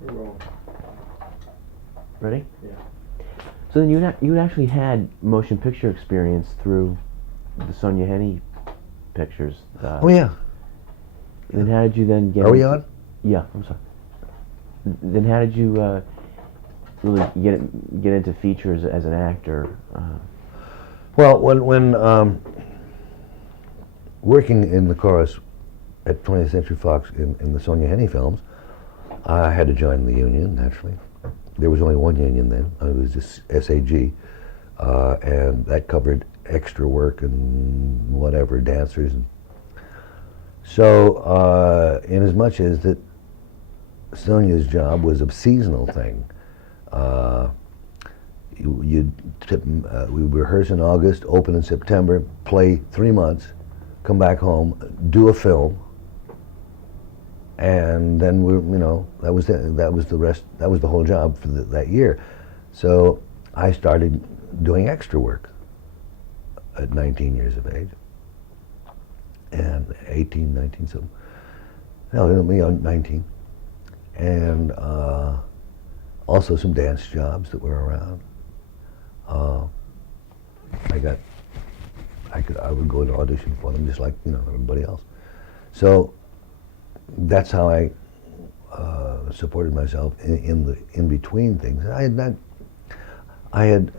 Well, Ready? yeah. So then you actually had motion picture experience through the Sonia Henney pictures. Oh yeah. And then how did you then get? Are we into, on? Yeah, I'm sorry. Then how did you really get into features as an actor? Well, when working in the chorus at 20th Century Fox in the Sonia Henney films, I had to join the union, naturally. There was only one union then. It was just SAG, and that covered extra work and whatever, dancers. So, in as much as that Sonia's job was a seasonal thing, we rehearse in August, open in September, play 3 months, come back home, do a film, and then that was the rest. That was the whole job for that year. So I started doing extra work at 19 years of age, and 18, 19, so no, me on 19, and also some dance jobs that were around. I would go and audition for them just like everybody else. So that's how I supported myself in between things. I had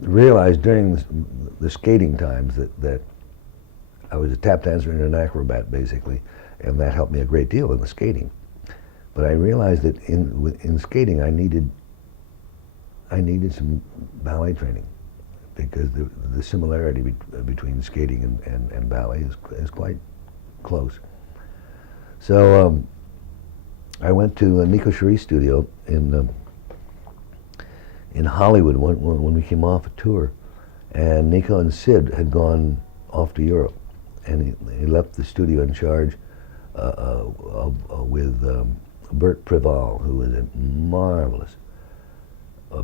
realized during the skating times that I was a tap dancer and an acrobat basically, and that helped me a great deal in the skating. But I realized that in skating I needed some ballet training, because the similarity between skating and ballet is quite close. So I went to Nico Cherie's studio in Hollywood when we came off a tour, and Nico and Sid had gone off to Europe, and he left the studio in charge with Bert Preval, who was a marvelous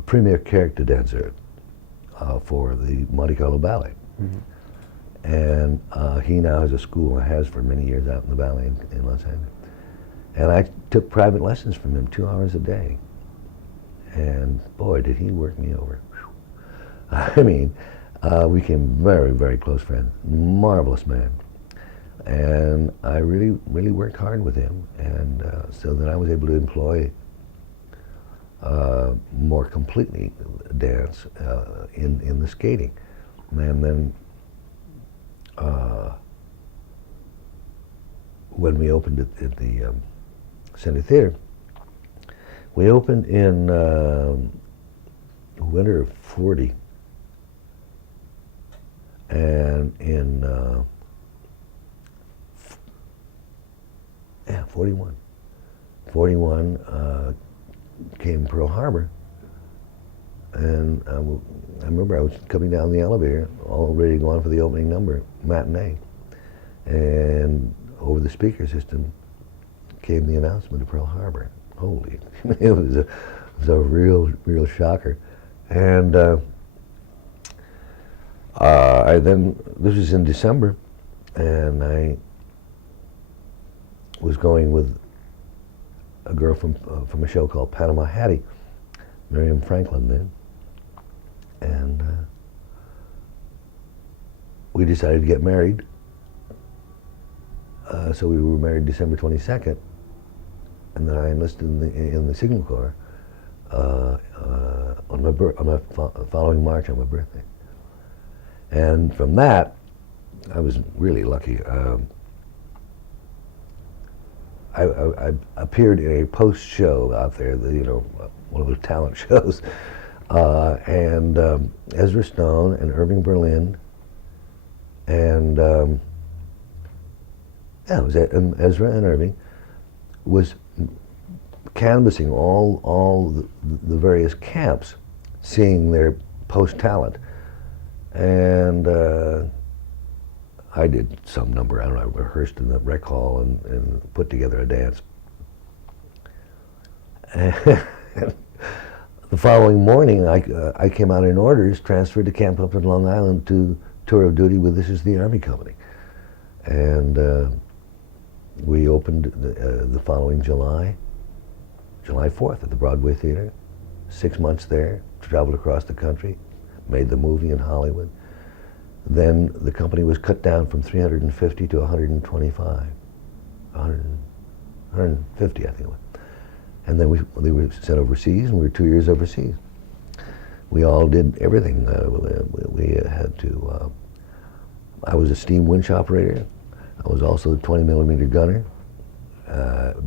premier character dancer for the Monte Carlo Ballet. Mm-hmm. And he now has a school, and has for many years, out in the Valley in Los Angeles. And I took private lessons from him 2 hours a day. And boy, did he work me over. I mean, we became very, very close friends. Marvelous man. And I really, really worked hard with him. And so that I was able to employ more completely dance in the skating. And then when we opened at the Center Theater, we opened in winter of 40, and in 41 came Pearl Harbor, and I remember I was coming down the elevator, all ready to go on for the opening number, matinee, and over the speaker system came the announcement of Pearl Harbor. Holy, it was a real shocker. And I then, this was in December, and I was going with a girl from a show called Panama Hattie, Miriam Franklin then, and we decided to get married. So we were married December 22nd, and then I enlisted in the Signal Corps on my following March on my birthday. And from that, I was really lucky. I appeared in a post show out there, one of those talent shows, and Ezra Stone and Irving Berlin, and it was Ezra and Irving was canvassing all the various camps, seeing their post talent, and I did some number. I don't know. I rehearsed in the rec hall and put together a dance. And the following morning, I came out in orders, transferred to camp up in Long Island to tour of duty with This Is the Army Company, and we opened the following July, July 4th at the Broadway Theater. 6 months there, traveled across the country, made the movie in Hollywood. Then the company was cut down from 350 to 125, 150 I think it was. And then they were sent overseas, and we were 2 years overseas. We all did everything. We had to, I was a steam winch operator. I was also the 20 millimeter gunner,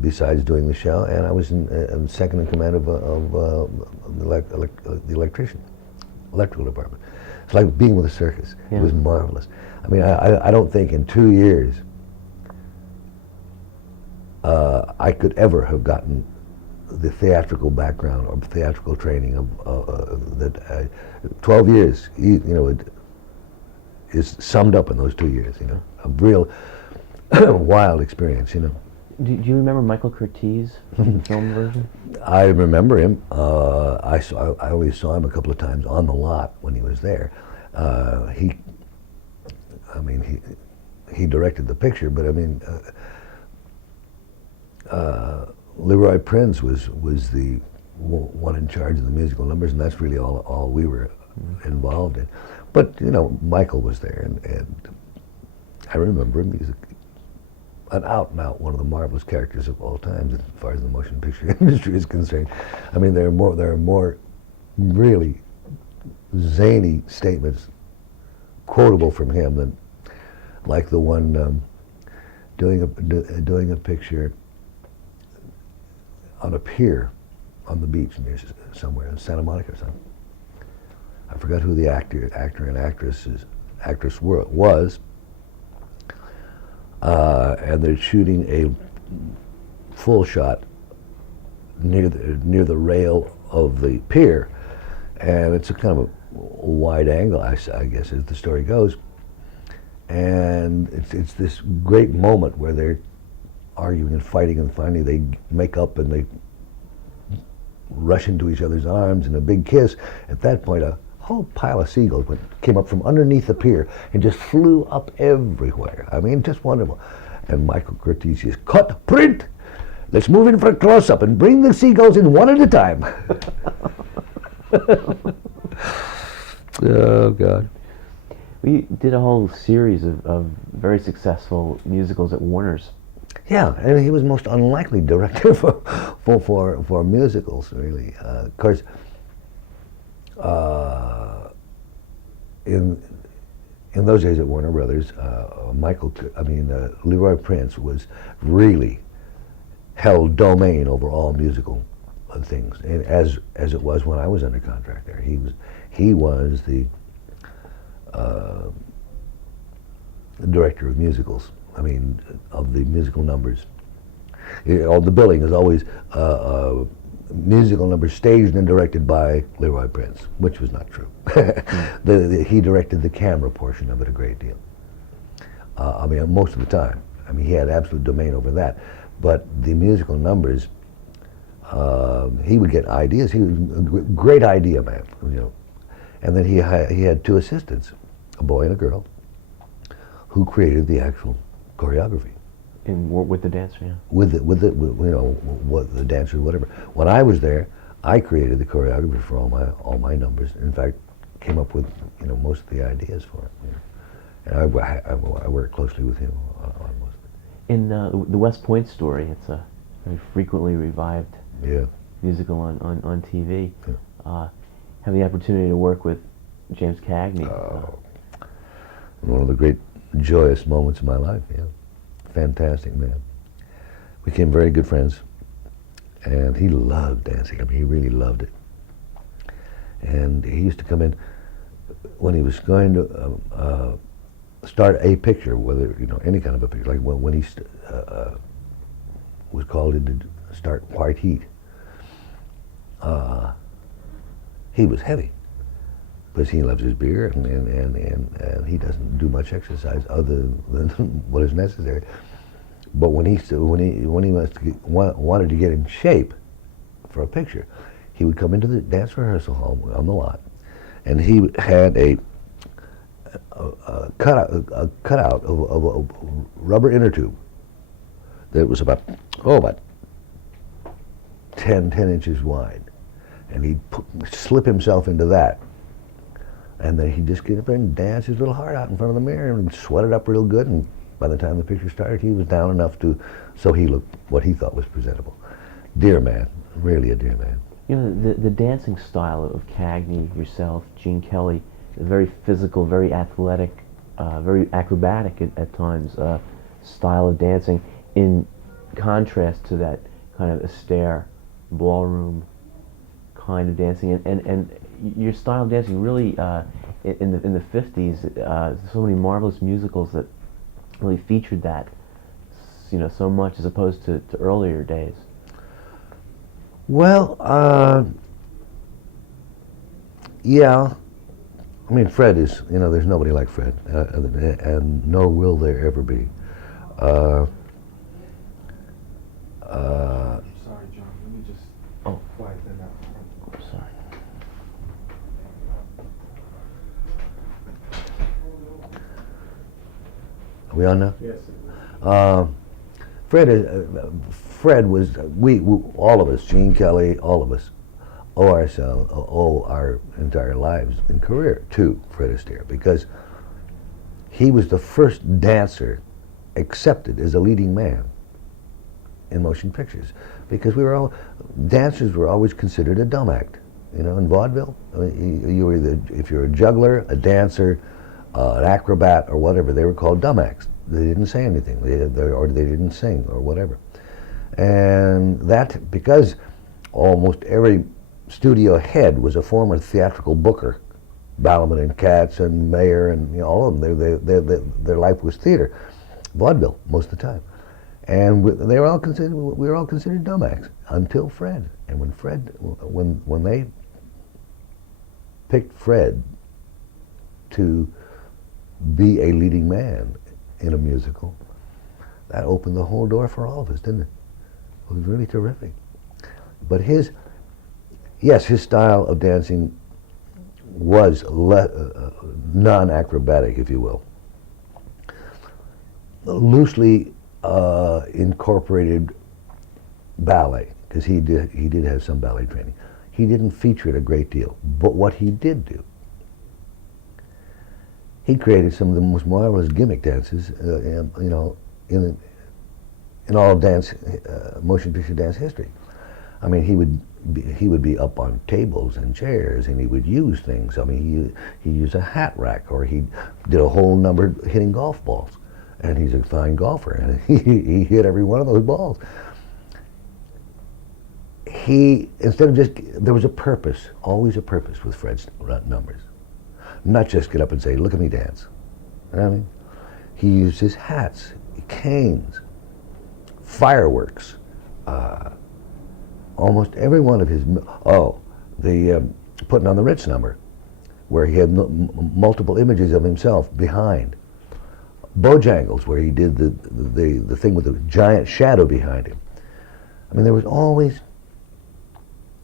besides doing the show, and I was in second in command of the electrical department. It's like being with a circus. Yeah. It was marvelous. I mean, I don't think in 2 years I could ever have gotten the theatrical background or theatrical training of that. 12 years, you know, it is summed up in those 2 years. You know, a real wild experience. You know. Do you remember Michael Curtiz from the film version? I remember him. I only saw him a couple of times on the lot when he was there. He directed the picture, but I mean, Leroy Prince was the one in charge of the musical numbers, and that's really all we were involved in. But you know, Michael was there, and I remember him. He's an out and out one of the marvelous characters of all times as far as the motion picture industry is concerned. I mean, there are more really zany statements quotable from him than like the one doing a picture on a pier on the beach near somewhere in Santa Monica or something. I forgot who the actor and actress was. And they're shooting a full shot near the rail of the pier, and it's a kind of a wide angle, I guess, as the story goes. And it's this great moment where they're arguing and fighting, and finally they make up and they rush into each other's arms in a big kiss. At that point, a whole pile of seagulls came up from underneath the pier and just flew up everywhere. I mean, just wonderful. And Michael Curtiz says, "Cut, print! Let's move in for a close-up and bring the seagulls in one at a time." Oh, God. We did a whole series of very successful musicals at Warner's. Yeah, and he was most unlikely director for musicals, really. Of course, in those days at Warner Brothers, Leroy Prince was really held domain over all musical things, and as it was when I was under contract there. He was the director of musicals. I mean, of the musical numbers. The billing is always musical numbers staged and directed by Leroy Prince, which was not true. He directed the camera portion of it a great deal. Most of the time. I mean, he had absolute domain over that. But the musical numbers, he would get ideas. He was a great idea man, you know. And then he had two assistants, a boy and a girl, who created the actual choreography. With the dancer, yeah. With the dancers, whatever. When I was there, I created the choreography for all my numbers. In fact, came up with most of the ideas for it. You know. And I worked closely with him on most of it. In the West Point Story, it's a very frequently revived musical on TV. Yeah. Have the opportunity to work with James Cagney. One of the great joyous moments of my life. Yeah. Fantastic man. We became very good friends, and he loved dancing. I mean, he really loved it. And he used to come in when he was going to start a picture, whether any kind of a picture, like when he was called in to start White Heat. He was heavy, because he loves his beer and he doesn't do much exercise other than what is necessary. But when he wanted to get in shape for a picture, he would come into the dance rehearsal hall on the lot, and he had a cutout of a rubber inner tube that was about 10 inches wide. And he'd slip himself into that. And then he'd just get up there and dance his little heart out in front of the mirror and sweat it up real good. And by the time the picture started, he was down enough so he looked what he thought was presentable. Dear man, really a dear man. You know, the dancing style of Cagney, yourself, Gene Kelly, very physical, very athletic, very acrobatic at times style of dancing, in contrast to that kind of Astaire ballroom kind of dancing, and your style of dancing really in the 50s, so many marvelous musicals that really featured that, you know, so much as opposed to earlier days. Well, yeah. I mean, Fred is, you know, there's nobody like Fred, and nor will there ever be. Sorry, John. Let me just quiet that out. I'm sorry. Are we on now? Yes. Fred was, we all of us, Gene Kelly, all of us, owe our entire lives and career to Fred Astaire, because he was the first dancer accepted as a leading man in motion pictures, because dancers were always considered a dumb act. You know, in vaudeville, you were either, if you're a juggler, a dancer, an acrobat, or whatever, they were called dumb acts. They didn't say anything, or they didn't sing, or whatever. And that, because almost every studio head was a former theatrical booker, Balliman and Katz and Mayer and, you know, all of them, their life was theater, vaudeville most of the time. And we were all considered dumb acts until Fred. And when they picked Fred to be a leading man in a musical, that opened the whole door for all of us, didn't it? It was really terrific. But his style of dancing was non-acrobatic, if you will. Loosely incorporated ballet, because he did have some ballet training. He didn't feature it a great deal, but what he did do, he created some of the most marvelous gimmick dances, you know, in all dance, motion picture dance history. I mean, he would be up on tables and chairs, and he would use things. I mean, he used a hat rack, or he did a whole number hitting golf balls. And he's a fine golfer, and he hit every one of those balls. Instead of just, there was a purpose, always a purpose with Fred's numbers. Not just get up and say, look at me dance. You know what I mean? He used his hats, canes, fireworks, almost every one of his, the Putting on the Ritz number, where he had multiple images of himself behind. Bojangles, where he did the thing with the giant shadow behind him. I mean, there was always,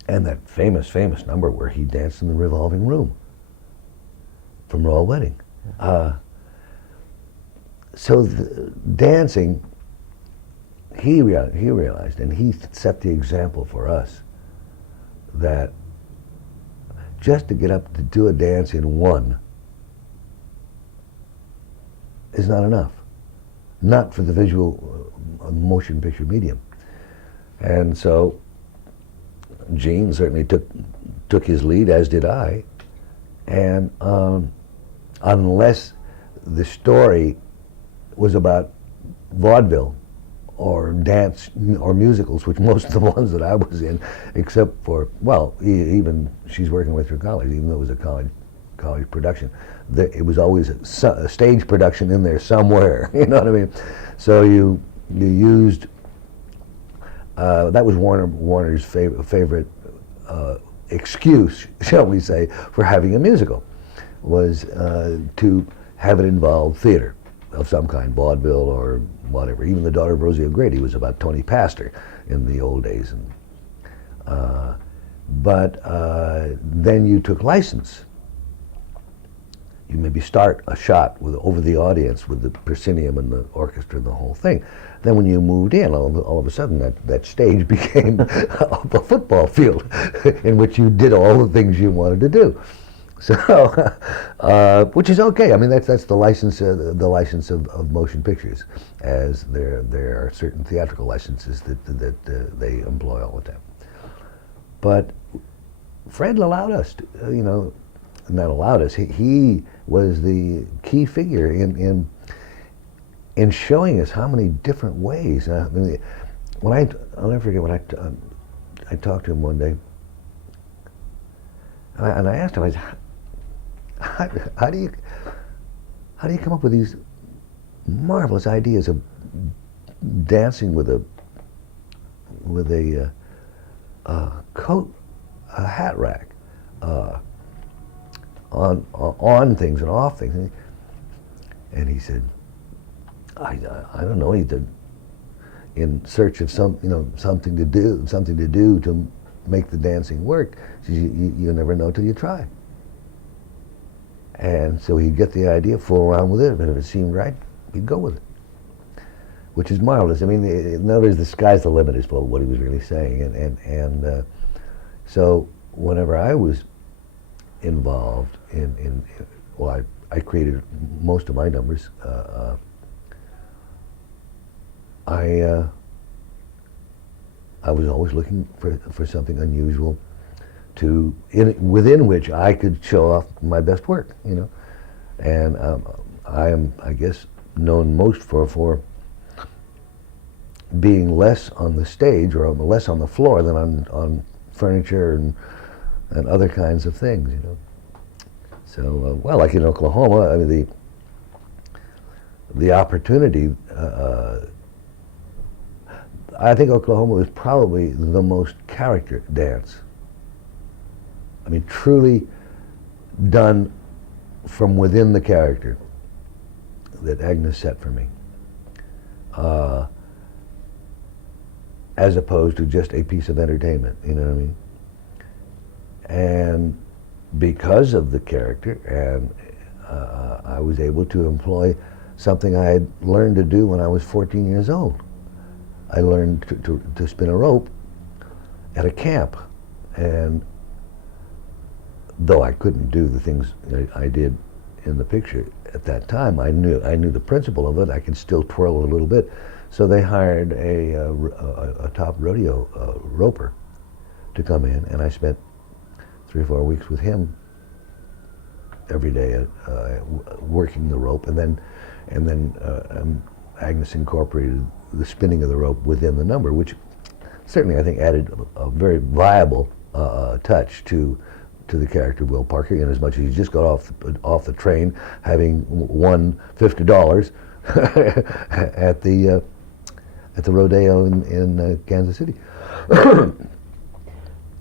and that famous number where he danced in the revolving room from Royal Wedding. So the dancing, he realized, and he set the example for us, that just to get up to do a dance in one is not enough. Not for the visual motion picture medium. And so Gene certainly took his lead, as did I, and unless the story was about vaudeville or dance or musicals, which most of the ones that I was in, except for, well, even She's Working with Her College, even though it was a college production, it was always a stage production in there somewhere. You know what I mean? So you used that was Warner's favorite excuse, shall we say, for having a musical, was to have it involve theater of some kind, vaudeville or whatever. Even The Daughter of Rosie O'Grady was about Tony Pastor in the old days, and but then you took license. you maybe start a shot with over the audience with the proscenium and the orchestra and the whole thing. Then when you moved in, all of a sudden that stage became a football field in which you did all the things you wanted to do. So, which is okay. I mean, that's the license of motion pictures, as there are certain theatrical licenses that they employ all the time. But Fred allowed us to, not allowed us. He was the key figure in showing us how many different ways. I mean, I'll never forget when I talked to him one day, and I asked him, I said, how do you come up with these marvelous ideas of dancing with a coat, a hat rack, on things and off things? And he said, I don't know. He did, in search of something to do to make the dancing work. You never know till you try. And so he'd get the idea, fool around with it, but if it seemed right, he'd go with it, which is marvelous. I mean, in other words, the sky's the limit is what he was really saying. And so whenever I was involved I created most of my numbers. I was always looking for something unusual within which I could show off my best work, And I am, I guess, known most for being less on the stage or less on the floor than on furniture and other kinds of things, So, like in Oklahoma, I mean, the opportunity. I think Oklahoma was probably the most character dance. I mean, truly done from within the character that Agnes set for me, as opposed to just a piece of entertainment, you know what I mean? And because of the character, and I was able to employ something I had learned to do when I was 14 years old. I learned to spin a rope at a camp, and though I couldn't do the things I did in the picture at that time, I knew the principle of it. I could still twirl a little bit, so they hired a top rodeo roper to come in, and I spent 3 or 4 weeks with him every day working the rope, and then Agnes incorporated the spinning of the rope within the number, which certainly I think added a very viable touch to the character of Will Parker, in as much as he just got off the train having won $50 at the rodeo in Kansas City.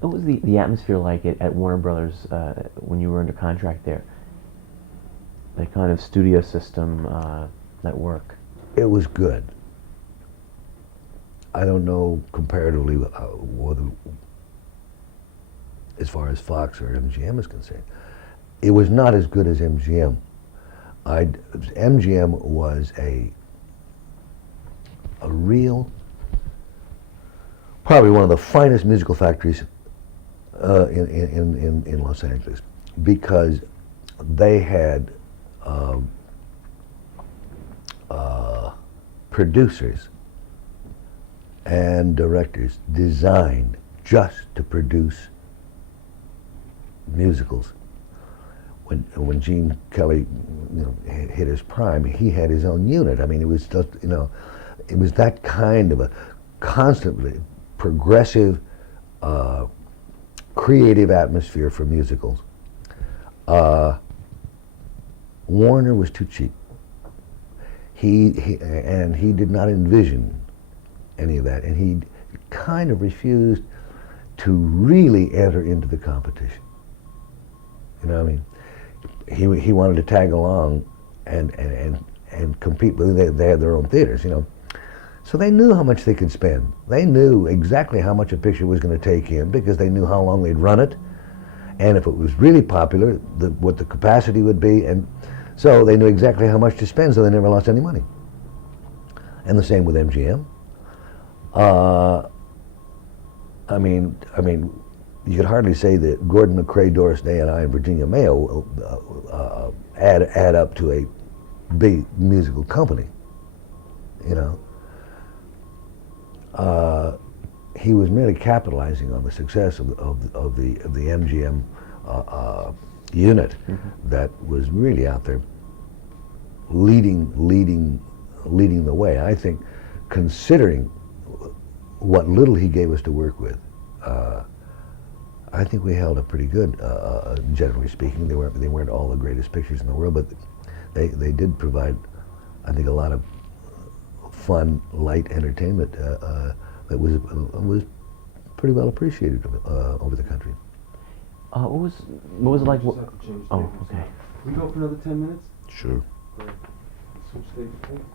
What was the atmosphere like at Warner Brothers when you were under contract there? That kind of studio system, that work? It was good. I don't know comparatively whether, as far as Fox or MGM is concerned, it was not as good as MGM. MGM was a real, probably one of the finest musical factories in Los Angeles, because they had producers and directors designed just to produce musicals. When Gene Kelly hit his prime, he had his own unit. I mean, it was just, it was that kind of a constantly progressive, creative atmosphere for musicals. Warner was too cheap. He did not envision any of that, and he kind of refused to really enter into the competition. You know what I mean? He wanted to tag along and compete, but they had their own theaters, So they knew how much they could spend. They knew exactly how much a picture was going to take in, because they knew how long they'd run it, and if it was really popular, what the capacity would be, and so they knew exactly how much to spend, so they never lost any money. And the same with MGM. I mean, you could hardly say that Gordon McCrae, Doris Day, and I, and Virginia Mayo add up to a big musical company. You know, he was merely capitalizing on the success of the MGM unit that was really out there leading the way. I think, considering what little he gave us to work with, I think we held up pretty good, generally speaking. They weren't all the greatest pictures in the world, but they did provide, I think, a lot of fun, light entertainment that was pretty well appreciated over the country. What was it like? We just have to change Oh, tables okay. now. We go for another 10 minutes? Sure. Great. Switch tables, please.